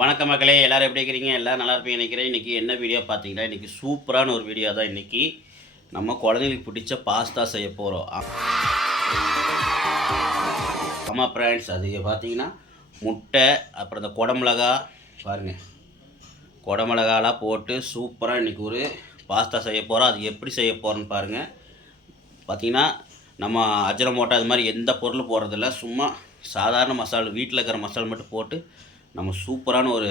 வணக்கம் மக்களே, எல்லோரும் எப்படி இருக்கிறீங்க? எல்லோரும் நல்லா இருப்பீங்க நினைக்கிறேன். இன்றைக்கி என்ன வீடியோ பார்த்தீங்கன்னா, இன்றைக்கி சூப்பரான ஒரு வீடியோ தான். இன்றைக்கி நம்ம குழந்தைங்களுக்கு பிடிச்ச பாஸ்தா செய்ய போகிறோம். ஆமாம் ஃப்ரெண்ட்ஸ், அது பார்த்தீங்கன்னா முட்டை, அப்புறம் இந்த குடமிளகா பாருங்கள், குடமிளகாலாம் போட்டு சூப்பராக இன்றைக்கி ஒரு பாஸ்தா செய்ய போகிறோம். அது எப்படி செய்ய போகிறோன்னு பாருங்கள். பார்த்தீங்கன்னா நம்ம அஜினமோட்டோ அது மாதிரி எந்த பொருளும் போடுறதில்ல, சும்மா சாதாரண மசாலா, வீட்டில் இருக்கிற மசாலா மட்டும் போட்டு நம்ம சூப்பரான ஒரு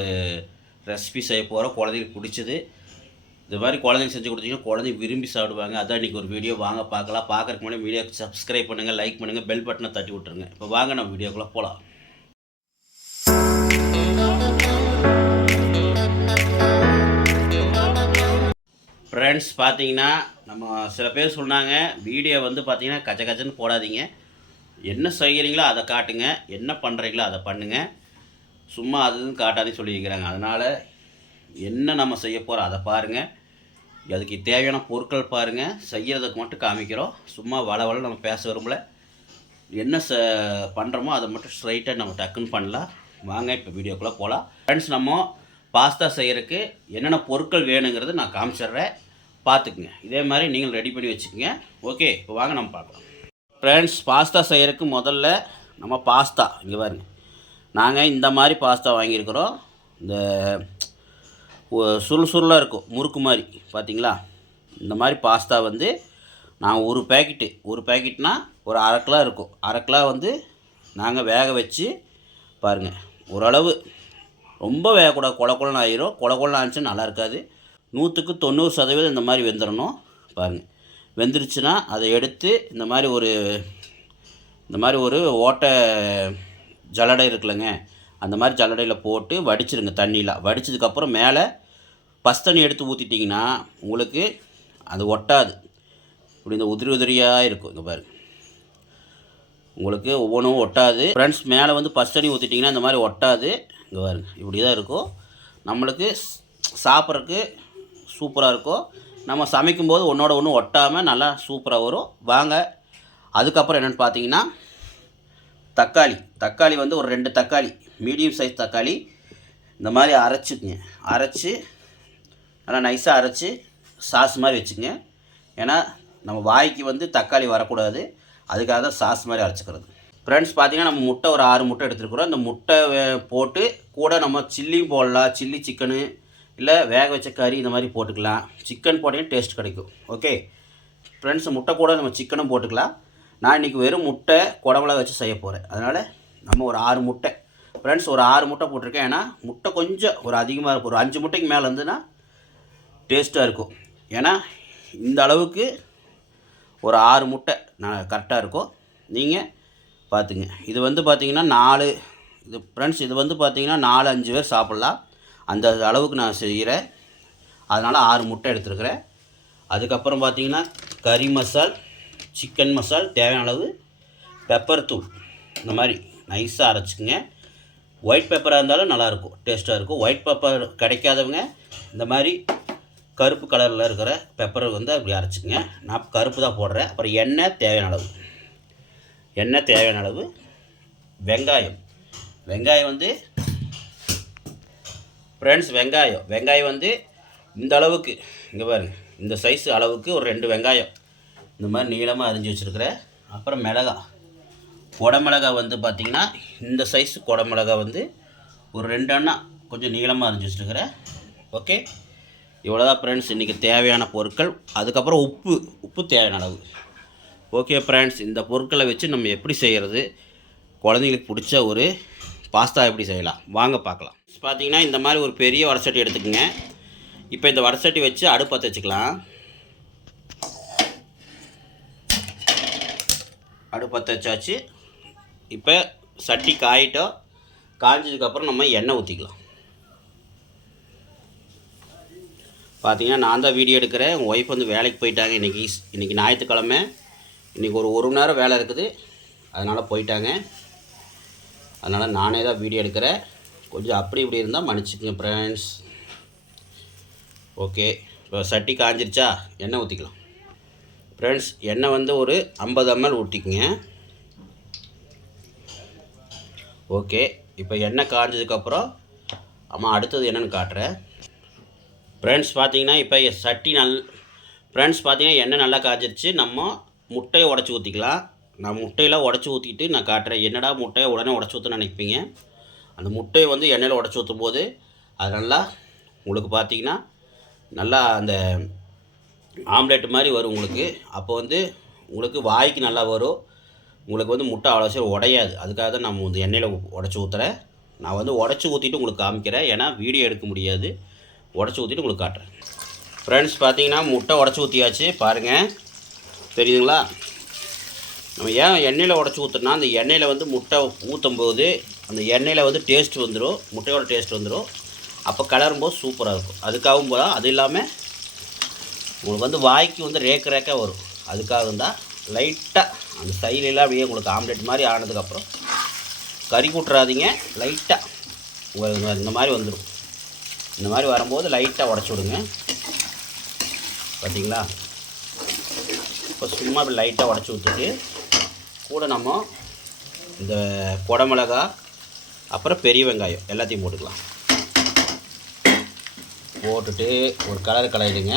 ரெசிபி செய்ய போகிறோம். குழந்தைங்களுக்கு பிடிச்சது. இது மாதிரி குழந்தைங்க செஞ்சு கொடுத்தீங்கன்னா குழந்தைங்க விரும்பி சாப்பிடுவாங்க. அதான் இன்றைக்கி ஒரு வீடியோ வாங்க பார்க்கலாம். பார்க்குறதுக்கு முன்னாடி வீடியோக்கு சப்ஸ்கிரைப் பண்ணுங்கள், லைக் பண்ணுங்கள், பெல் பட்டனை தட்டி விட்ருங்க. இப்போ வாங்க நம்ம வீடியோக்குள்ளே போகலாம். ஃப்ரெண்ட்ஸ், பார்த்தீங்கன்னா நம்ம சில பேர் சொன்னாங்க, வீடியோ வந்து பார்த்தீங்கன்னா கச்சன்னு போடாதீங்க, என்ன செய்கிறீங்களோ அதை காட்டுங்க, என்ன பண்ணுறீங்களோ அதை பண்ணுங்கள், சும்மா அதுவும் காட்டாதே சொல்லியிருக்கிறாங்க. அதனால் என்ன நம்ம செய்ய போகிறோம் அதை பாருங்கள், அதுக்கு தேவையான பொருட்கள் பாருங்கள், செய்கிறதுக்கு மட்டும் காமிக்கிறோம். சும்மா வள நம்ம பேச விரும்பல, என்ன பண்ணுறோமோ அதை மட்டும் ஸ்ட்ரைட்டாக நம்ம டக்குன்னு பண்ணலாம். வாங்க இப்போ வீடியோக்குள்ளே போகலாம். ஃப்ரெண்ட்ஸ், நம்ம பாஸ்தா செய்கிறதுக்கு என்னென்ன பொருட்கள் வேணுங்கிறது நான் காமிச்சிட்றேன், பார்த்துக்குங்க. இதே மாதிரி நீங்கள் ரெடி பண்ணி வச்சுக்கோங்க. ஓகே, இப்போ வாங்க நம்ம பார்க்கலாம். ஃப்ரெண்ட்ஸ், பாஸ்தா செய்கிறதுக்கு முதல்ல நம்ம பாஸ்தா இங்கே பாருங்க, நாங்கள் இந்த மாதிரி பாஸ்தா வாங்கியிருக்கிறோம். இந்த சுருளாக இருக்கும், முறுக்கு மாதிரி பார்த்தீங்களா, இந்த மாதிரி பாஸ்தா வந்து நாங்கள் ஒரு பேக்கெட்னால் ஒரு அரை கிலோ இருக்கும். அரை கிலோ வந்து நாங்கள் வேக வச்சு பாருங்கள், ஓரளவு ரொம்ப வேகக்கூடாது, குழன்னு ஆயிரும். குழன்னு ஆச்சுன்னா நல்லா இருக்காது. 100% இந்த மாதிரி வெந்துடணும். பாருங்கள், வெந்துருச்சுன்னா அதை எடுத்து இந்த மாதிரி ஒரு ஓட்டை ஜல்லடை இருக்குல்லங்க, அந்த மாதிரி ஜல்லடையில் போட்டு வடிச்சிருங்க. தண்ணியில் வடித்ததுக்கப்புறம் மேலே தண்ணி எடுத்து ஊற்றிட்டிங்கன்னா உங்களுக்கு அது ஒட்டாது. இப்படி இந்த உதிரியாக இருக்கும். இங்கே பாருங்கள், உங்களுக்கு ஒவ்வொன்றும் ஒட்டாது. ஃப்ரெண்ட்ஸ், மேலே வந்து தண்ணி ஊற்றிட்டிங்கன்னா இந்த மாதிரி ஒட்டாது. இங்கே பாருங்கள், இப்படி தான் இருக்கும். நம்மளுக்கு சாப்பிட்றதுக்கு சூப்பராக இருக்கும். நம்ம சமைக்கும்போது ஒன்றோட ஒன்று ஒட்டாமல் நல்லா சூப்பராக வரும். வாங்க, அதுக்கப்புறம் என்னென்னு பார்த்தீங்கன்னா தக்காளி வந்து ஒரு 2 தக்காளி, மீடியம் சைஸ் தக்காளி இந்த மாதிரி அரைச்சிக்குங்க. அரைச்சி நல்லா நைஸாக அரைச்சி சாஸ் மாதிரி வச்சுக்கோங்க. ஏன்னா நம்ம வாய்க்கு வந்து தக்காளி வரக்கூடாது, அதுக்காக தான் சாஸ் மாதிரி அரைச்சிக்கிறது. ஃப்ரெண்ட்ஸ், பார்த்திங்கன்னா நம்ம முட்டை ஒரு 6 முட்டை எடுத்துருக்குறோம். இந்த முட்டை போட்டு கூட நம்ம சில்லியும் போடலாம், சில்லி சிக்கனு இல்லை வேக வச்ச கறி இந்த மாதிரி போட்டுக்கலாம். சிக்கன் போட்டிங்கன்னா டேஸ்ட் கிடைக்கும். ஓகே ஃப்ரெண்ட்ஸ், முட்டை கூட நம்ம சிக்கனும் போட்டுக்கலாம். நான் இன்றைக்கி வெறும் முட்டை குடமிளகா வச்சு செய்ய போகிறேன். அதனால் நம்ம ஒரு 6 முட்டை, ஃப்ரெண்ட்ஸ் ஒரு 6 முட்டை போட்டிருக்கேன். ஏன்னா முட்டை கொஞ்சம் ஒரு அதிகமாக இருக்கும், ஒரு 5 முட்டைக்கு மேலே இருந்துன்னா டேஸ்ட்டாக இருக்கும். ஏன்னா இந்த அளவுக்கு ஒரு 6 முட்டை நான் கரெக்டாக இருக்கும். நீங்கள் பார்த்துங்க. இது வந்து பார்த்திங்கன்னா 4 இது ஃப்ரெண்ட்ஸ், இது வந்து பார்த்திங்கன்னா 4-5 பேர் சாப்பிட்லாம், அந்த அளவுக்கு நான் செய்கிறேன். அதனால் 6 முட்டை எடுத்துருக்கிறேன். அதுக்கப்புறம் பார்த்திங்கன்னா கறி மசால், சிக்கன் மசால், தேவையான அளவு பெப்பர் தூள் இந்த மாதிரி நைஸாக அரைச்சிக்கங்க. ஒயிட் பெப்பராக இருந்தாலும் நல்லாயிருக்கும், டேஸ்ட்டாக இருக்கும். ஒயிட் பெப்பர் கிடைக்காதவங்க இந்த மாதிரி கருப்பு கலரில் இருக்கிற பெப்பரை வந்து அப்படி அரைச்சிக்கங்க. நான் கருப்பு தான் போடுறேன். அப்புறம் எண்ணெய் தேவையான அளவு, வெங்காயம் வந்து ஃப்ரெண்ட்ஸ், வெங்காயம் வந்து இந்த அளவுக்கு, இங்கே பாருங்கள், இந்த சைஸ் அளவுக்கு ஒரு 2 வெங்காயம் இந்த மாதிரி நீளமாக அரிஞ்சு வச்சுருக்கிறேன். அப்புறம் குடமிளகா வந்து பார்த்திங்கன்னா இந்த சைஸ் குடமிளகா வந்து ஒரு 2 அண்ணா கொஞ்சம் நீளமாக அரிஞ்சு வச்சுருக்கிறேன். ஓகே, இவ்வளோதான் ஃப்ரெண்ட்ஸ் இன்றைக்கி தேவையான பொருட்கள். அதுக்கப்புறம் உப்பு தேவையான அளவு. ஓகே ஃப்ரெண்ட்ஸ், இந்த பொருட்களை வச்சு நம்ம எப்படி செய்கிறது, குழந்தைங்களுக்கு பிடிச்ச ஒரு பாஸ்தா எப்படி செய்யலாம் வாங்க பார்க்கலாம். பார்த்திங்கன்னா இந்த மாதிரி ஒரு பெரிய வடசட்டி எடுத்துக்கோங்க. இப்போ இந்த வடசட்டி வச்சு அடுப்பு பற்ற வச்சுக்கலாம். அடுப்பு பற்ற வச்சாச்சு. இப்போ சட்டி காய்ஞ்சதுக்கப்புறம் நம்ம எண்ணெய் ஊற்றிக்கலாம். பார்த்திங்கன்னா நான் தான் வீடியோ எடுக்கிறேன். உங்கள் ஒய்ஃப் வந்து வேலைக்கு போயிட்டாங்க. இன்றைக்கி ஞாயிற்றுக்கிழமை, இன்றைக்கி ஒரு மணி நேரம் வேலை இருக்குது, அதனால் போயிட்டாங்க. அதனால் நானே தான் வீடியோ எடுக்கிறேன். கொஞ்சம் அப்படி இப்படி இருந்தால் மன்னிச்சுக்குங்க ஃப்ரெண்ட்ஸ். ஓகே, இப்போ சட்டி காய்ஞ்சிருச்சா, எண்ணெய் ஊற்றிக்கலாம். ஃப்ரெண்ட்ஸ், எண்ணெய் வந்து ஒரு 50 ml ஊற்றிக்குங்க. ஓகே, இப்போ எண்ணெய் காஞ்சதுக்கப்புறம் அடுத்தது என்னென்னு காட்டுறேன். ஃப்ரெண்ட்ஸ் பார்த்தீங்கன்னா இப்போ ஃப்ரெண்ட்ஸ் பார்த்தீங்கன்னா எண்ணெய் நல்லா காய்ச்சிருச்சு. நம்ம முட்டையை உடச்சி ஊற்றிக்கலாம். நான் முட்டையில் உடச்சி ஊற்றிட்டு நான் காட்டுறேன். என்னடா முட்டையை உடனே உடச்சி ஊற்றுன்னு நினைப்பீங்க. அந்த முட்டையை வந்து எண்ணெயில் உடச்சி ஊற்றும் போது அது நல்லா உங்களுக்கு பார்த்தீங்கன்னா நல்லா அந்த ஆம்லேட் மாதிரி வரும் உங்களுக்கு. அப்போ வந்து உங்களுக்கு வாய்க்கு நல்லா வரும். உங்களுக்கு வந்து முட்டை அவ்வளோ சீக்கிரம் உடையாது. அதுக்காக தான் நம்ம வந்து எண்ணெயில் உடச்சி ஊற்றுறேன். நான் வந்து உடச்சி ஊற்றிட்டு உங்களுக்கு காமிக்கிறேன். ஏன்னா வீடியோ எடுக்க முடியாது. உடச்சி ஊற்றிட்டு உங்களுக்கு காட்டுறேன். ஃப்ரெண்ட்ஸ் பார்த்தீங்கன்னா முட்டை உடச்சி ஊற்றியாச்சு பாருங்கள், தெரியுதுங்களா? நம்ம ஏன் எண்ணெயில் உடச்சி ஊற்றுனா அந்த எண்ணெயில் வந்து முட்டை ஊற்றும் போது அந்த எண்ணெயில் வந்து டேஸ்ட் வந்துடும், முட்டையோட டேஸ்ட் வந்துடும். அப்போ கலரும்போது சூப்பராக இருக்கும். அதுக்காகவும் போல அது இல்லாமல் உங்களுக்கு வந்து வாய்க்கு வந்து ரேக்காக வரும். அதுக்காக தான் லைட்டாக அந்த சைடெல்லாம் அப்படியே உங்களுக்கு ஆம்லேட் மாதிரி ஆனதுக்கப்புறம் கறி கூட்டுறாதீங்க. லைட்டாக உங்களுக்கு இந்த மாதிரி வந்துடும். இந்த மாதிரி வரும்போது லைட்டாக உடச்சி விடுங்க. பார்த்தீங்களா? இப்போ சும்மா அப்படி லைட்டாக உடச்சி ஊற்றிட்டு கூட நம்ம இந்த குடமிளகா அப்புறம் பெரிய வெங்காயம் எல்லாத்தையும் போட்டுக்கலாம். போட்டுட்டு ஒரு கலரிடுங்க.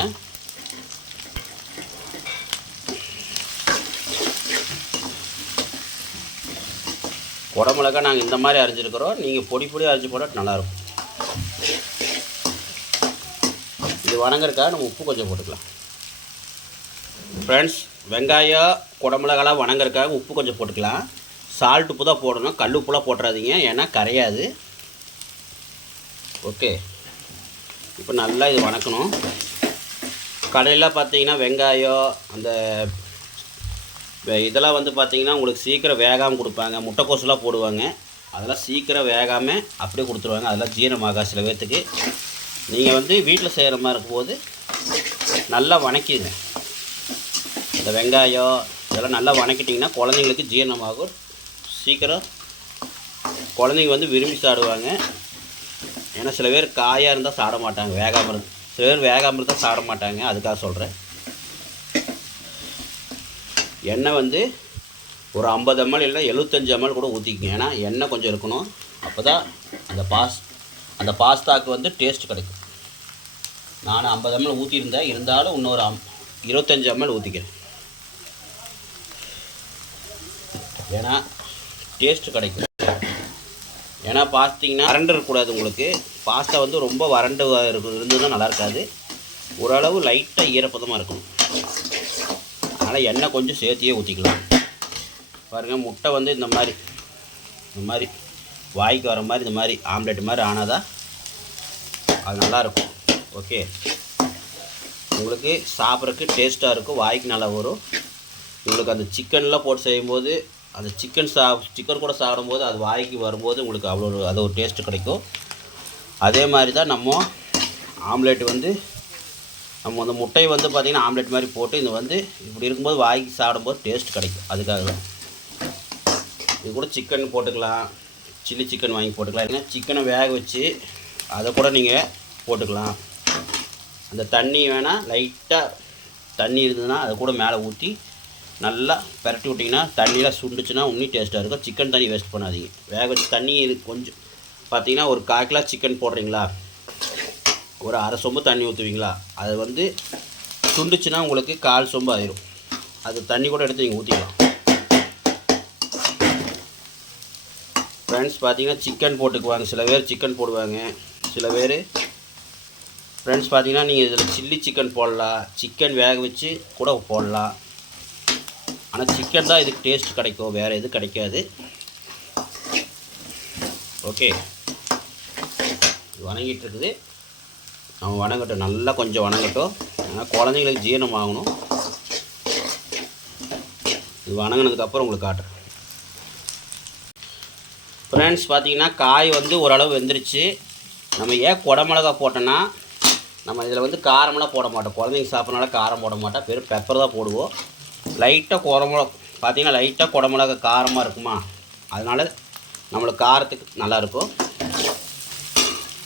குடமிளகா நாங்கள் இந்த மாதிரி அரைஞ்சிருக்கிறோம். நீங்கள் பொடி அரைச்சி போட்டால் நல்லாயிருக்கும். இது வணங்குறதுக்காக நம்ம உப்பு கொஞ்சம் போட்டுக்கலாம். ஃப்ரெண்ட்ஸ் வெங்காயம் குடமிளகாலாம் வணங்குறதுக்காக உப்பு கொஞ்சம் போட்டுக்கலாம். சால்ட் உப்பு தான் போடணும், கல் உப்புலாம் போட்டுறாதீங்க, ஏன்னா கரையாது. ஓகே, இப்போ நல்லா இது வணக்கணும். கடையில் பார்த்தீங்கன்னா வெங்காயம் அந்த இதெல்லாம் வந்து பார்த்திங்கன்னா உங்களுக்கு சீக்கிரம் வேகாமல் கொடுப்பாங்க. முட்டைக்கோசுலாம் போடுவாங்க, அதெல்லாம் சீக்கிரம் வேகாமல் அப்படியே கொடுத்துருவாங்க. அதெல்லாம் ஜீரணமாகா சில பேர்த்துக்கு. நீங்கள் வந்து வீட்டில் செய்கிற மாதிரி இருக்கும்போது நல்லா வணக்கிடுங்க. இந்த வெங்காயம் இதெல்லாம் நல்லா வணக்கிட்டிங்கன்னா குழந்தைங்களுக்கு ஜீரணமாகும். சீக்கிரம் குழந்தைங்க வந்து விரும்பி சாப்பிடுவாங்க. ஏன்னா சில பேர் காயாக இருந்தால் சாப்பிட மாட்டாங்க, வேகாமல் இருந்து. சில பேர் வேகாமல் இருந்தால் சாப்பிட மாட்டாங்க. அதுக்காக சொல்கிறேன். எண்ணெய் வந்து ஒரு 50 ml இல்லை 75 ml கூட ஊற்றிக்கிங்க. ஏன்னா எண்ணெய் கொஞ்சம் இருக்கணும். அப்போ தான் அந்த பாஸ்தாவுக்கு வந்து டேஸ்ட் கிடைக்கும். நான் 50 ml ஊற்றிருந்தேன், இருந்தாலும் இன்னொரு 25 ml ஊற்றிக்கிறேன். ஏன்னா டேஸ்ட்டு கிடைக்கும். ஏன்னா பார்த்தீங்கன்னா வறண்டு இருக்கக்கூடாது. உங்களுக்கு பாஸ்தா வந்து ரொம்ப வறண்டு இருந்ததுன்னா நல்லா இருக்காது. ஓரளவு லைட்டாக ஈரப்பதமாக இருக்கணும். அதனால் எண்ணெய் கொஞ்சம் சேர்த்தியே ஊற்றிக்கலாம். பாருங்கள், முட்டை வந்து இந்த மாதிரி வாய்க்கு வர மாதிரி இந்த மாதிரி ஆம்லேட் மாதிரி ஆனாதான் அது நல்லாயிருக்கும். ஓகே, உங்களுக்கு சாப்பிட்றதுக்கு டேஸ்ட்டாக இருக்கும், வாய்க்கு நல்லா வரும். உங்களுக்கு அந்த சிக்கன்லாம் போட்டு செய்யும்போது அந்த சிக்கன் கூட சாப்பிடும்போது அது வாய்க்கு வரும்போது உங்களுக்கு அது ஒரு டேஸ்ட்டு கிடைக்கும். அதே மாதிரி தான் நம்ம ஆம்லேட் வந்து நம்ம அந்த முட்டையை வந்து பார்த்திங்கன்னா ஆம்லேட் மாதிரி போட்டு இது வந்து இப்படி இருக்கும்போது வாய்க்கு சாப்பிடும்போது டேஸ்ட் கிடைக்கும். அதுக்காக தான். இது கூட சிக்கன் போட்டுக்கலாம், சில்லி சிக்கன் வாங்கி போட்டுக்கலாம். இல்லைன்னா சிக்கனை வேக வச்சு அதை கூட நீங்கள் போட்டுக்கலாம். அந்த தண்ணி வேணால் லைட்டாக தண்ணி இருந்ததுன்னா அதை கூட மேலே ஊற்றி நல்லா பரட்டி விட்டிங்கன்னா தண்ணியெலாம் சுண்டுச்சுன்னா இன்னும் டேஸ்ட்டாக இருக்கும். சிக்கன் தண்ணி வேஸ்ட் பண்ணாதீங்க. வேக வச்சு தண்ணி இது கொஞ்சம் பார்த்தீங்கன்னா ஒரு 1/4 கிலோ சிக்கன் போடுறீங்களா, ஒரு 1/2 சொம்பு தண்ணி ஊற்றுவீங்களா, அது வந்து சுண்டுச்சுன்னா உங்களுக்கு 1/4 சொம்பு ஆயிரும். அது தண்ணி கூட எடுத்து நீங்கள் ஊற்றிக்கலாம். ஃப்ரெண்ட்ஸ் பார்த்தீங்கன்னா சிக்கன் போட்டுக்குவாங்க. சில பேர் சிக்கன் போடுவாங்க, சில பேர் ஃப்ரெண்ட்ஸ் பார்த்தீங்கன்னா நீங்கள் இதில் சில்லி சிக்கன் போடலாம், சிக்கன் வேக வச்சு கூட போடலாம். ஆனால் சிக்கன் தான் இதுக்கு டேஸ்ட் கிடைக்கும், வேறு எதுவும் கிடைக்காது. ஓகே, வணங்கிட்டு இருக்குது. நம்ம வணங்கட்டும், நல்லா கொஞ்சம் வணங்கட்டும். ஏன்னா குழந்தைங்களுக்கு ஜீரணம் ஆகணும். இது வணங்கினதுக்கப்புறம் உங்களுக்கு காட்டுறேன். ஃப்ரெண்ட்ஸ் பார்த்தீங்கன்னா காய் வந்து ஓரளவு வெந்துருச்சு. நம்ம ஏன் குடமிளகா போட்டோன்னா நம்ம இதில் வந்து காரமெல்லாம் போட மாட்டோம். குழந்தைங்க சாப்பிட்றனால காரம் போட மாட்டோம், வெறும் பெப்பர் தான் போடுவோம். லைட்டாக குடமிளகா பார்த்தீங்கன்னா லைட்டாக குடமிளகா காரமாக இருக்குமா, அதனால் நம்மளுக்கு காரத்துக்கு நல்லாயிருக்கும்.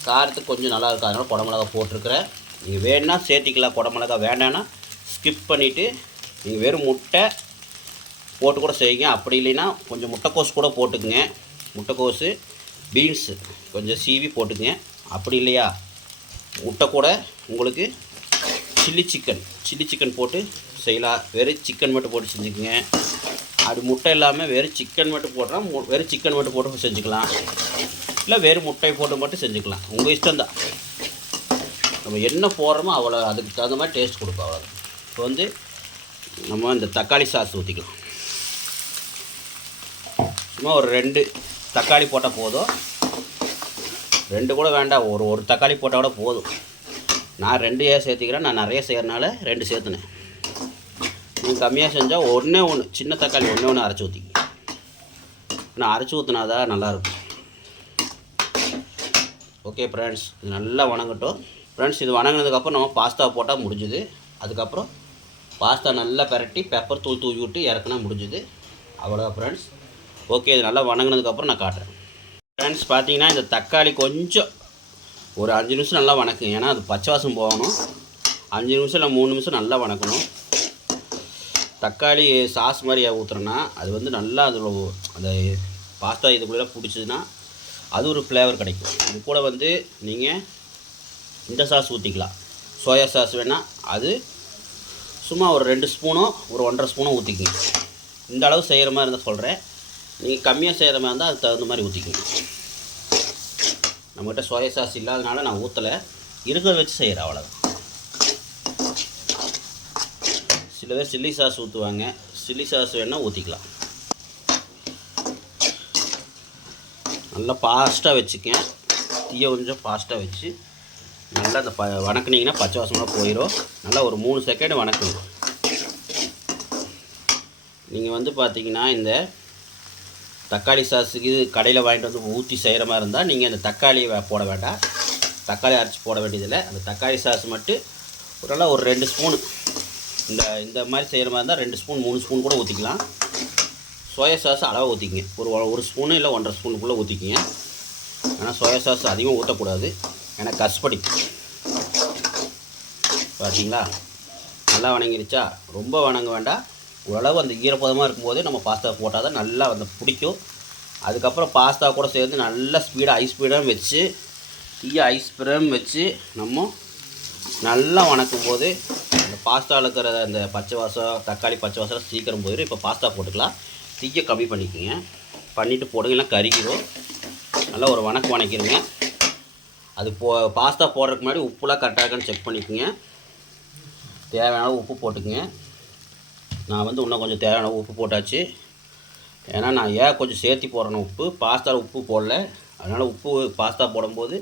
காரத்துக்கு கொஞ்சம் நல்லா இருக்கும், அதனால் குடமிளகா போட்டிருக்கிறேன். நீங்கள் வேணுன்னா சேர்த்திக்கலாம், குடமிளகா வேண்டான்னா ஸ்கிப் பண்ணிவிட்டு நீங்கள் வெறும் முட்டை போட்டு கூட செய்யுங்க. அப்படி இல்லைன்னா கொஞ்சம் முட்டைக்கோஸ் கூட போட்டுக்குங்க. முட்டைக்கோஸு பீன்ஸு கொஞ்சம் சீவி போட்டுக்குங்க. அப்படி இல்லையா முட்டை கூட உங்களுக்கு சில்லி சிக்கன் போட்டு செய்யலாம். வெறும் சிக்கன் மட்டும் போட்டு செஞ்சுக்கோங்க. அப்படி முட்டை இல்லாமல் வெறும் சிக்கன் மட்டும் போட்டால் வெறும் சிக்கன் மட்டும் போட்டு செஞ்சுக்கலாம். இல்லை வெறும் முட்டை போட்டு மட்டும் செஞ்சுக்கலாம். உங்கள் இஷ்டம்தான். நம்ம என்ன போடுறோமோ அவ்வளோ அதுக்கு தகுந்த மாதிரி டேஸ்ட் கொடுக்கும். அவ்வளோ. இப்போ வந்து நம்ம இந்த தக்காளி சாஸ் ஊற்றிக்கலாம். சும்மா ஒரு 2 தக்காளி போட்டால் போதும். 2 கூட வேண்டாம், ஒரு தக்காளி போட்டால் கூட போதும். நான் 2 ஏன் சேர்த்திக்கிறேன், நான் நிறைய செய்கிறனால 2 சேர்த்துனேன். நீங்கள் கம்மியாக செஞ்சால் ஒன்று சின்ன தக்காளி ஒன்று அரைச்சி ஊற்றிங்க. நான் அரைச்சி ஊற்றினாதான் நல்லாயிருக்கும். ஓகே ஃப்ரெண்ட்ஸ், இது நல்லா வணங்கட்டும். ஃப்ரெண்ட்ஸ், இது வணங்கினதுக்கப்புறம் நம்ம பாஸ்தா போட்டால் முடிஞ்சுது. அதுக்கப்புறம் பாஸ்தா நல்லா பரட்டி பெப்பர் தூவி விட்டு இறக்குனா முடிஞ்சுது. அவ்வளோதான் ஃப்ரெண்ட்ஸ். ஓகே, இது நல்லா வணங்கினதுக்கப்புறம் நான் காட்டுறேன். ஃப்ரெண்ட்ஸ், பார்த்தீங்கன்னா இந்த தக்காளி கொஞ்சம் ஒரு 5 நிமிஷம் நல்லா வணக்குங்க. ஏன்னா அது பச்சை வாசம் போகணும். 5 நிமிஷம் இல்லை 3 நிமிஷம் நல்லா வணக்கணும். தக்காளி சாஸ் மாதிரி ஊற்றுறோன்னா அது வந்து நல்லா அதில் அந்த பாஸ்தா இதுக்குள்ளே பிடிச்சதுன்னா அது ஒரு ஃப்ளேவர் கிடைக்கும். இது கூட வந்து நீங்கள் இந்த சாஸ் ஊற்றிக்கலாம். சோயா சாஸ் வேணால் அது சும்மா ஒரு 2 ஸ்பூனோ ஒரு 1.5 ஸ்பூனோ ஊற்றிக்கிங்க. இந்த அளவு செய்கிற மாதிரி இருந்தால் சொல்கிறேன். நீங்கள் கம்மியாக செய்கிற மாதிரி இருந்தால் அதுக்கு தகுந்த மாதிரி ஊற்றிக்கிங்க. நம்மகிட்ட சோயா சாஸ் இல்லாதனால நான் ஊற்றலை, இருக்கிறத வச்சு செய்கிறேன். அவ்வளோதான். சில பேர் சில்லி சாஸ் ஊற்றுவாங்க. சில்லி சாஸ் வேணால் ஊற்றிக்கலாம். நல்லா ஃபாஸ்ட்டாக வச்சுக்கேன். தீயை கொஞ்சம் ஃபாஸ்ட்டாக வச்சு நல்லா அந்த வணக்குனிங்கன்னா பச்சை வாசமாக போயிடும். நல்லா ஒரு 3 செகண்ட் வணக்குங்க. நீங்கள் வந்து பார்த்தீங்கன்னா இந்த தக்காளி சாஸுக்கு கடையில் வாங்கிட்டு வந்து ஊற்றி செய்கிற மாதிரி இருந்தால் நீங்கள் இந்த தக்காளி போட வேண்டாம். தக்காளி அரைச்சி போட வேண்டியதில்லை. அந்த தக்காளி சாஸ் மட்டும் நல்லா ஒரு 2 ஸ்பூனு இந்த மாதிரி செய்கிற மாதிரி இருந்தால் 2 ஸ்பூன் 3 ஸ்பூன் கூட ஊற்றிக்கலாம். சோயா சாஸ் அளவாக ஊற்றிக்கிங்க. ஒரு ஸ்பூனு இல்லை 1.5 ஸ்பூனுக்குள்ளே ஊற்றிக்கிங்க. ஆனால் சோயா சாஸ் அதிகமாக ஊற்றக்கூடாது, ஏன்னா கஷ்படிக்கும். பார்த்தீங்களா, நல்லா வணங்கிருச்சா? ரொம்ப வணங்க வேண்டாம். ஓரளவு அந்த ஈரப்பதமாக இருக்கும்போது நம்ம பாஸ்தா போட்டால் தான் நல்லா வந்து பிடிக்கும். அதுக்கப்புறம் பாஸ்தா கூட சேர்த்து நல்லா ஸ்பீடாக ஐஸ் ஸ்பீடாக வச்சு ஐஸ் ஸ்பீடாக வச்சு நம்ம நல்லா வணக்கும் போது அந்த பாஸ்தாவில் இருக்கிற அந்த பச்சை வாசம் தக்காளி பச்சை வாசம் சீக்கிரம் போயிடும். இப்போ பாஸ்தா போட்டுக்கலாம். தீயை கம்மி பண்ணிக்கோங்க. பண்ணிவிட்டு போடுங்கன்னா கறிக்கிறோம். நல்லா ஒரு வணக்கிடுங்க. அது பாஸ்தா போடுறதுக்கு முன்னாடி உப்புலாம் கரெக்டாக இருக்கான்னு செக் பண்ணிக்கோங்க. தேவையான உப்பு போட்டுக்குங்க. நான் வந்து இன்னும் கொஞ்சம் தேவையான உப்பு போட்டாச்சு. ஏன்னா நான் கொஞ்சம் சேர்த்தி போடுறேன். உப்பு பாஸ்தாவில் உப்பு போடல, அதனால் உப்பு பாஸ்தா போடும்போது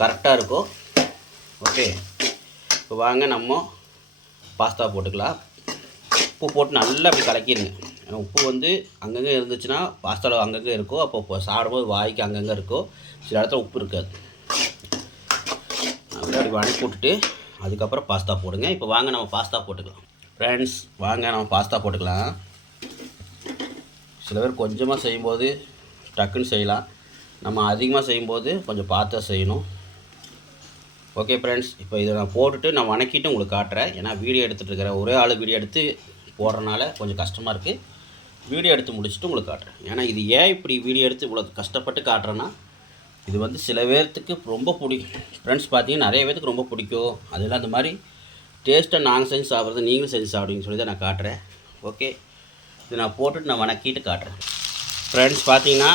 கரெக்டாக இருக்கும். ஓகே, இப்போ வாங்க நம்ம பாஸ்தா போட்டுக்கலாம். உப்பு போட்டு நல்லா அப்படி கலக்கிடுங்க. ஏன்னா உப்பு வந்து அங்கங்கே இருந்துச்சுன்னா பாஸ்தாவில் அங்கங்கே இருக்கும். அப்போ சாப்பிடும்போது வாய்க்கு அங்கங்கே இருக்கும். சில இடத்துல உப்பு இருக்காது. நல்லா அப்படி வணக்கி விட்டுட்டு அதுக்கப்புறம் பாஸ்தா போடுங்க. இப்போ வாங்க நம்ம பாஸ்தா போட்டுக்கலாம். ஃப்ரெண்ட்ஸ், வாங்க நம்ம பாஸ்தா போட்டுக்கலாம். சில பேர் கொஞ்சமாக செய்யும்போது டக்குன்னு செய்யலாம். நம்ம அதிகமாக செய்யும்போது கொஞ்சம் பார்த்து செய்யணும். ஓகே ஃப்ரெண்ட்ஸ், இப்போ இதை நான் போட்டுட்டு நான் வணக்கிட்டு உங்களுக்கு காட்டுறேன். ஏன்னா வீடியோ எடுத்துகிட்டு இருக்கிறேன். ஒரே ஆள் வீடியோ எடுத்து போடுறனால கொஞ்சம் கஷ்டமாக இருக்குது. வீடியோ எடுத்து முடிச்சுட்டு உங்களுக்கு காட்டுறேன். ஏன்னா இது ஏன் இப்படி வீடியோ எடுத்து இவ்வளோ கஷ்டப்பட்டு காட்டுறேன்னா, இது வந்து சில பேர்த்துக்கு ரொம்ப பிடிக்கும். ஃப்ரெண்ட்ஸ், பார்த்தீங்கன்னா நிறைய பேர்த்துக்கு ரொம்ப பிடிக்கும். அதில் அந்த மாதிரி டேஸ்ட்டாக நாங்கள் செஞ்சு சாப்பிட்றது நீங்களும் செஞ்சு சாப்பிடுவீங்கன்னு சொல்லி தான் நான் காட்டுறேன். ஓகே, இது நான் போட்டுட்டு நான் வணக்கிட்டு காட்டுறேன். ஃப்ரெண்ட்ஸ், பார்த்தீங்கன்னா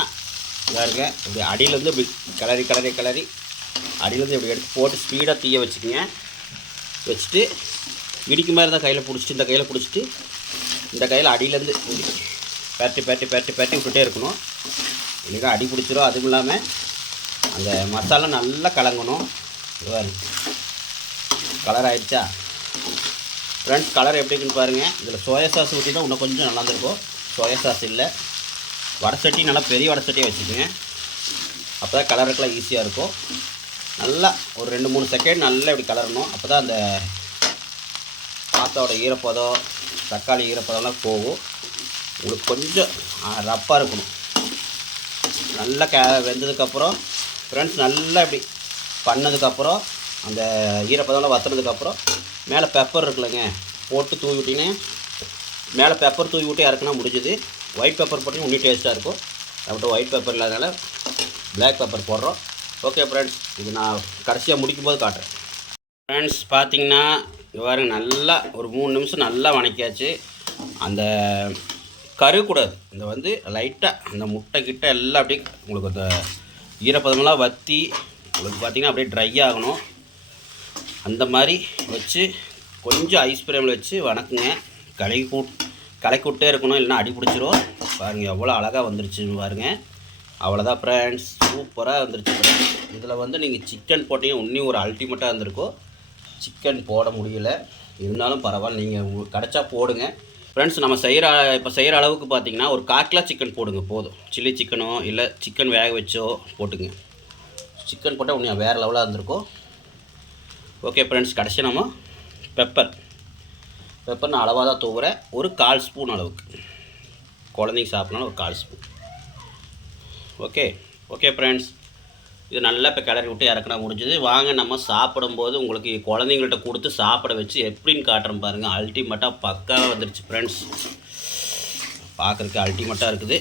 பாருங்க, இப்படி அடியிலேருந்து இப்படி கிளறி அடியிலேருந்து இப்படி எடுத்து போட்டு ஸ்பீடாக தீய வச்சுக்கோங்க. வச்சுட்டு இடிக்கு மாதிரி தான் கையில் பிடிச்சிட்டு இந்த கையில் பிடிச்சிட்டு இந்த கையில் அடியிலேருந்து பேட்டி விட்டுட்டே இருக்கணும். இல்லைன்னா அடி பிடிச்சிரும். அதுவும் இல்லாமல் அந்த மசாலா நல்லா கலங்கணும். கலர் ஆகிடுச்சா ஃப்ரெண்ட்ஸ்? கலர் எப்படி இருக்குன்னு பாருங்கள். இதில் சோயா சாஸ் ஊற்றி தான் இன்னும் கொஞ்சம் நல்லா இருந்திருக்கும். சோயா சாஸ் இல்லை. வடை நல்லா பெரிய வடை சட்டியாக வச்சுக்கோங்க. அப்போ தான் கலருக்கெல்லாம் ஈஸியாக இருக்கும். நல்லா ஒரு 2-3 செகண்ட் நல்லா இப்படி கலரணும். அப்போ தான் அந்த பாஸ்தாவோட ஈரப்பதம் தக்காளி ஈரப்பதம்லாம் போகும். உங்களுக்கு கொஞ்சம் ரப்பாக இருக்கணும். நல்லா வெந்ததுக்கப்புறம் ஃப்ரெண்ட்ஸ் நல்லா இப்படி பண்ணதுக்கப்புறம் அந்த ஈரப்பதம்லாம் வற்றுனதுக்கப்புறம் மேலே பெப்பர் இருக்குல்லங்க போட்டு தூவி விட்டிங்கன்னா மேலே பெப்பர் தூவி விட்டு இறக்குனா முடிஞ்சுது. ஒயிட் பெப்பர் போட்டிங்கன்னா இன்னும் டேஸ்ட்டாக இருக்கும். நம்மகிட்ட ஒயிட் பெப்பர் இல்லாதனால பிளாக் பெப்பர் போடுறோம். ஓகே ஃப்ரெண்ட்ஸ், இது நான் கடைசியாக முடிக்கும்போது காட்டுறேன். ஃப்ரெண்ட்ஸ் பார்த்தீங்கன்னா பாருங்க, நல்லா ஒரு 3 நிமிஷம் நல்லா வணக்கியாச்சு. அந்த கருகூடாது, இந்த வந்து லைட்டாக அந்த முட்டை கிட்ட எல்லாம் அப்படியே உங்களுக்கு அந்த ஈரப்பதமெல்லாம் வற்றி உங்களுக்கு பார்த்திங்கன்னா அப்படியே ட்ரை ஆகணும். அந்த மாதிரி வச்சு கொஞ்சம் ஐஸ் ஃப்ரேமில் வச்சு வணக்குங்க. கலக்கி விட்டே இருக்கணும், இல்லைன்னா அடி பிடிச்சிரும். பாருங்கள் எவ்வளோ அழகாக வந்துருச்சுன்னு பாருங்கள். அவ்வளோதான் ஃப்ரெண்ட்ஸ், சூப்பராக வந்துருச்சு ஃப்ரெண்ட்ஸ். இதில் வந்து நீங்கள் சிக்கன் போட்டிங்க இன்னும் ஒரு அல்டிமேட்டாக இருந்திருக்கும். சிக்கன் போட முடியல, இருந்தாலும் பரவாயில்ல, நீங்கள் கிடச்சா போடுங்க ஃப்ரெண்ட்ஸ். நம்ம இப்போ செய்கிற அளவுக்கு பார்த்தீங்கன்னா ஒரு 1/4 கிலோ சிக்கன் போடுங்க போதும். சில்லி சிக்கனோ இல்லை சிக்கன் வேக வச்சோ போட்டுங்க. சிக்கன் போட்டால் இன்னும் வேறு லெவலாக இருந்திருக்கும். ஓகே ஃப்ரெண்ட்ஸ், கடைசி நம்ம பெப்பர் நான் அளவாக தான் தூவுறேன். ஒரு 1/4 ஸ்பூன் அளவுக்கு, குழந்தைங்க சாப்பிட்னாலும் ஒரு 1/4 ஸ்பூன். ஓகே ஃப்ரெண்ட்ஸ், இது நல்லா இப்போ கிளறி விட்டு இறக்குனா முடிஞ்சது. வாங்க நம்ம சாப்பிடும்போது உங்களுக்கு குழந்தைங்கள்ட்ட கொடுத்து சாப்பிட வச்சு எப்படின்னு காட்டுறேன் பாருங்கள். அல்டிமேட்டாக பக்காவாக வந்துருச்சு ஃப்ரெண்ட்ஸ். பார்க்குறதுக்கு அல்டிமேட்டாக இருக்குது.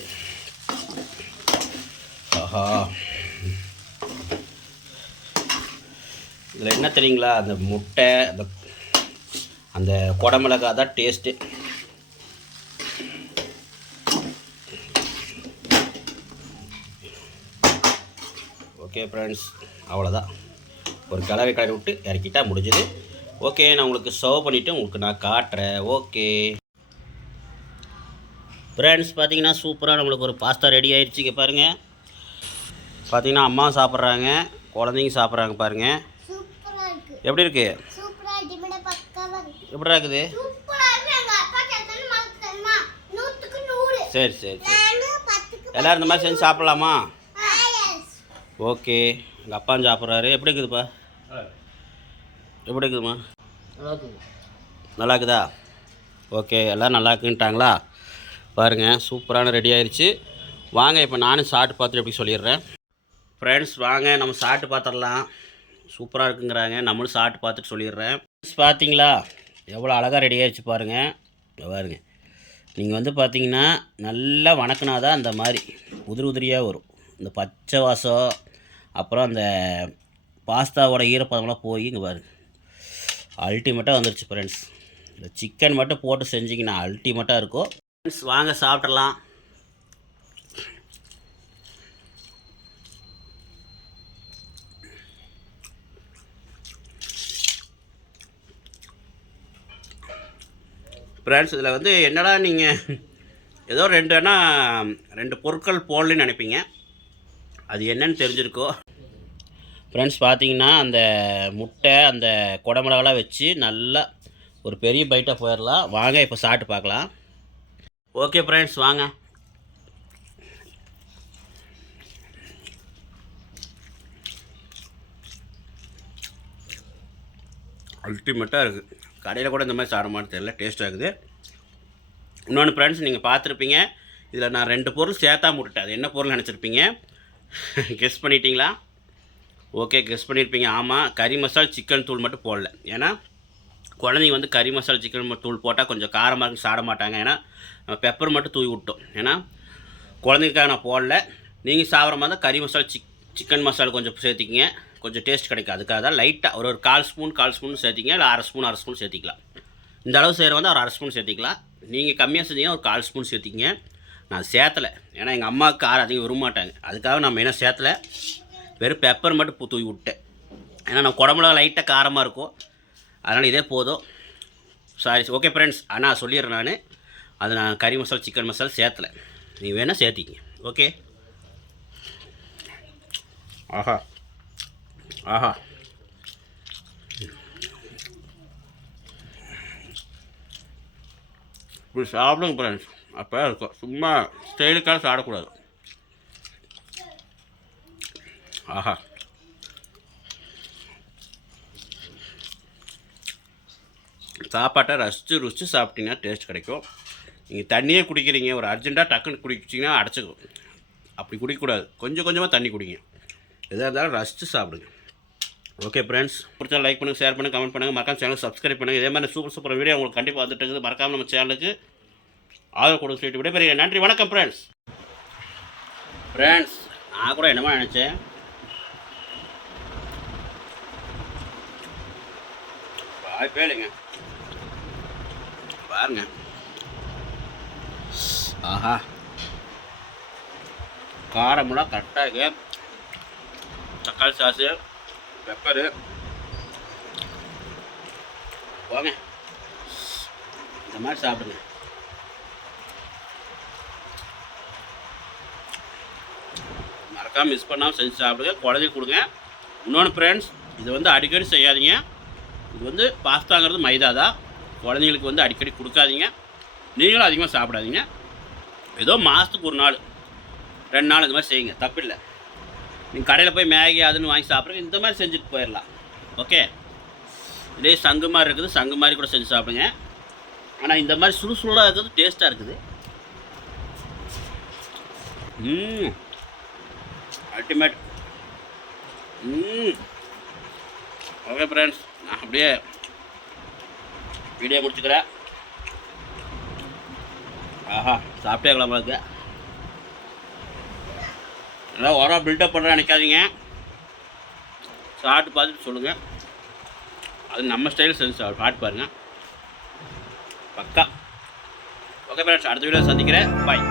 ஆஹா, இதில் என்ன தெரியுங்களா, அந்த முட்டை அந்த குடமிளகாய் தான் டேஸ்ட்டு. ஓகே ஃப்ரெண்ட்ஸ், அவ்வளோதான். ஒரு கிளறி விட்டு இறக்கிட்டா முடிஞ்சுது. ஓகே, நான் உங்களுக்கு சர்வ் பண்ணிவிட்டு உங்களுக்கு நான் காட்டுறேன். ஓகே ஃப்ரெண்ட்ஸ், பார்த்தீங்கன்னா சூப்பராக நம்மளுக்கு ஒரு பாஸ்தா ரெடி ஆகிடுச்சு. இங்கே பாருங்கள், பார்த்தீங்கன்னா அம்மா சாப்பிட்றாங்க, குழந்தைங்க சாப்பிட்றாங்க. பாருங்கள் எப்படி இருக்குது, எப்படிடா இருக்குது. சரி சரி சரி, எல்லோரும் இந்த மாதிரி செஞ்சு சாப்பிட்லாமா? ஓகே, எங்கள் அப்பா சாப்பிட்றாரு. எப்படி இருக்குதுப்பா, எப்படி இருக்குதுமா? நல்லா இருக்குதா? ஓகே, எல்லோரும் நல்லா இருக்குன்ட்டாங்களா? பாருங்கள், சூப்பரான ரெடி ஆயிடுச்சு. வாங்க இப்போ நானும் சாப்பிட்டு பார்த்துட்டு எப்படி சொல்லிடுறேன். ஃப்ரெண்ட்ஸ் வாங்க நம்ம சாப்பிட்டு பார்த்துடலாம். சூப்பராக இருக்குங்கிறாங்க, நம்மளும் சாப்பிட்டு பார்த்துட்டு சொல்லிடுறேன். பார்த்தீங்களா எவ்வளோ அழகாக ரெடி ஆகிடுச்சு பாருங்கள். பாருங்கள், நீங்கள் வந்து பார்த்தீங்கன்னா நல்லா வணக்கினா தான் அந்த மாதிரி உதிரியாக வரும். இந்த பச்சை வாசம் அப்புறம் அந்த பாஸ்தாவோட ஈரப்பதம்லாம் போய் இங்கே பாருங்கள் அல்டிமேட்டாக வந்துருச்சு ஃப்ரெண்ட்ஸ். இந்த சிக்கன் மட்டும் போட்டு செஞ்சிங்கன்னா அல்டிமேட்டாக இருக்கும் ஃப்ரெண்ட்ஸ். வாங்க சாப்பிட்றலாம். ஃப்ரெண்ட்ஸ், இதில் வந்து என்னடா நீங்கள் ஏதோ 2 பொருட்கள் போடலன்னு நினைப்பீங்க. அது என்னன்னு தெரிஞ்சிருக்கோ ஃப்ரெண்ட்ஸ். பார்த்தீங்கன்னா அந்த முட்டை அந்த குடமிளகாலாம் வச்சு நல்லா ஒரு பெரிய பைட்டாக போயிடலாம். வாங்க இப்போ சாப்பிட்டு பார்க்கலாம். ஓகே ஃப்ரெண்ட்ஸ் வாங்க. அல்டிமேட்டாக இருக்குது. கடையில் கூட இந்த மாதிரி சாப்பிட தெரியல, டேஸ்ட்டாக இருக்குது. இன்னொன்று ஃப்ரெண்ட்ஸ், நீங்கள் பார்த்துருப்பீங்க, இதில் நான் 2 பொருள் சேர்த்தா விட்டுட்டேன். அது என்ன பொருள் நினச்சிருப்பீங்க? கெஸ் பண்ணிட்டீங்களா? ஓகே, கெஸ் பண்ணியிருப்பீங்க. ஆமாம், கறி மசால் சிக்கன் தூள் மட்டும் போடல. ஏன்னா குழந்தைங்க வந்து கறி மசால் சிக்கன் தூள் போட்டால் கொஞ்சம் காரமாக இருக்கு, சாப்பிட மாட்டாங்க. ஏன்னா பெப்பர் மட்டும் தூவி விட்டோம். ஏன்னா குழந்தைங்களுக்காக நான் போடல. நீங்கள் சாப்பிட்ற மாதிரி தான் கறி மசால் சிக்கன் மசாலா கொஞ்சம் சேர்த்திக்கிங்க, கொஞ்சம் டேஸ்ட் கிடைக்கும். அதுக்காக தான் லைட்டாக ஒரு 1/4 ஸ்பூன் சேர்த்திங்க, இல்லை அரை ஸ்பூன் சேர்த்திக்கலாம். இந்த அளவு செய்கிற வந்து ஒரு அரை ஸ்பூன் சேர்த்திக்கலாம். நீங்கள் கம்மியாக செஞ்சீங்கன்னா ஒரு 1/4 ஸ்பூன் சேர்த்திங்க. நான் சேர்த்தலை, ஏன்னா எங்கள் அம்மாவுக்கு காரம் அதிகம் விரும்பமாட்டாங்க. அதுக்காக நான் மெயினாக சேர்த்தலை, வெறும் பெப்பர் மட்டும் தூவி விட்டேன். ஏன்னா நான் குடம்புல லைட்டாக காரமாக இருக்கும், அதனால் இதே போதும். சாரி. ஓகே ஃப்ரெண்ட்ஸ், ஆனால் சொல்லிடுறேன் நான், அது நான் கறி மசாலா சிக்கன் மசாலா சேர்த்தலை. நீங்கள் வேணால் சேர்த்திங்க. ஓகே. ஆஹா ஆஹா, இப்படி சாப்பிடுங்க ஃப்ரெண்ட்ஸ், அப்போ இருக்கும். சும்மா ஸ்டைலுக்காக சாப்பிடக்கூடாது. ஆஹா, சாப்பாட்டை ருசித்து சாப்பிட்டீங்கன்னா டேஸ்ட் கிடைக்கும். நீங்கள் தண்ணியே குடிக்கிறீங்க, ஒரு அர்ஜென்ட்டாக டக்குன்னு குடிச்சிங்கன்னா அடைச்சிக்கும். அப்படி குடிக்கக்கூடாது, கொஞ்சம் கொஞ்சமாக தண்ணி குடிங்க. எதாக இருந்தாலும் ரசித்து சாப்பிடுங்க. ஓகே ஃப்ரெண்ட்ஸ், பிடிச்சா லைக் பண்ணுங்கள், ஷேர் பண்ணுங்கள், கமெண்ட் பண்ணுங்கள், மறக்காம சேனல் சப்ஸ்கிரைப் பண்ணுங்கள். இதே மாதிரி சூப்பர் வீடியோ உங்களுக்கு கண்டிப்பாக வந்துட்டு இருக்குது. மறக்காமல் நம்ம சேனலுக்கு ஆதரவு கொடுக்க சொல்லிட்டு விடைபெறுக. நன்றி, வணக்கம் ஃப்ரெண்ட்ஸ். நான் கூட என்னமா நினச்சேன், வாய்ப்பே இல்லைங்க. பாருங்க. ஆஹா, காரமெல்லாம் கரெக்டாக இருக்கு. தக்காளி சாஸு, பெப்பரு வாங்க இந்த மாதிரி சாப்பிடுங்க. மறக்காமல் மிஸ் பண்ணாமல் செஞ்சு சாப்பிடுங்க, குழந்தைக்கு கொடுங்க. இன்னொன்று ஃப்ரெண்ட்ஸ், இது வந்து அடிக்கடி செய்யாதீங்க. இது வந்து பாஸ்தாங்கிறது மைதா தான். குழந்தைங்களுக்கு வந்து அடிக்கடி கொடுக்காதீங்க. நீங்களும் அதிகமாக சாப்பிடாதீங்க. ஏதோ மாதத்துக்கு 1 நாள் 2 நாள் இந்த மாதிரி செய்யுங்க, தப்பில்லை. நீங்கள் கடையில் போய் மேகி அதுன்னு வாங்கி சாப்பிட்றீங்க, இந்த மாதிரி செஞ்சுட்டு போயிடலாம். ஓகே, இதே சங்கு மாதிரி இருக்குது, சங்கு மாதிரி கூட செஞ்சு சாப்பிடுங்க. ஆனால் இந்த மாதிரி சுடுசுடாக இருக்கிறது டேஸ்ட்டாக இருக்குது. அல்டிமேட். ஓகே ஃப்ரெண்ட்ஸ், நான் அப்படியே வீடியோ முடிச்சுக்கிறேன். ஆஹா, சாப்பிட்டே கிளம்ப இருக்கு. எல்லாம் ஓரம் பில்டப் பண்ணுறேன் நினைக்காதீங்க. சாப்பிட்டு பார்த்துட்டு சொல்லுங்கள். அது நம்ம ஸ்டைலில் செஞ்சு சாப்பிட்டு பாருங்கள், பக்கா. ஓகே ஃப்ரெண்ட்ஸ், அடுத்த வீடியோ சந்திக்கிறேன். பாய்.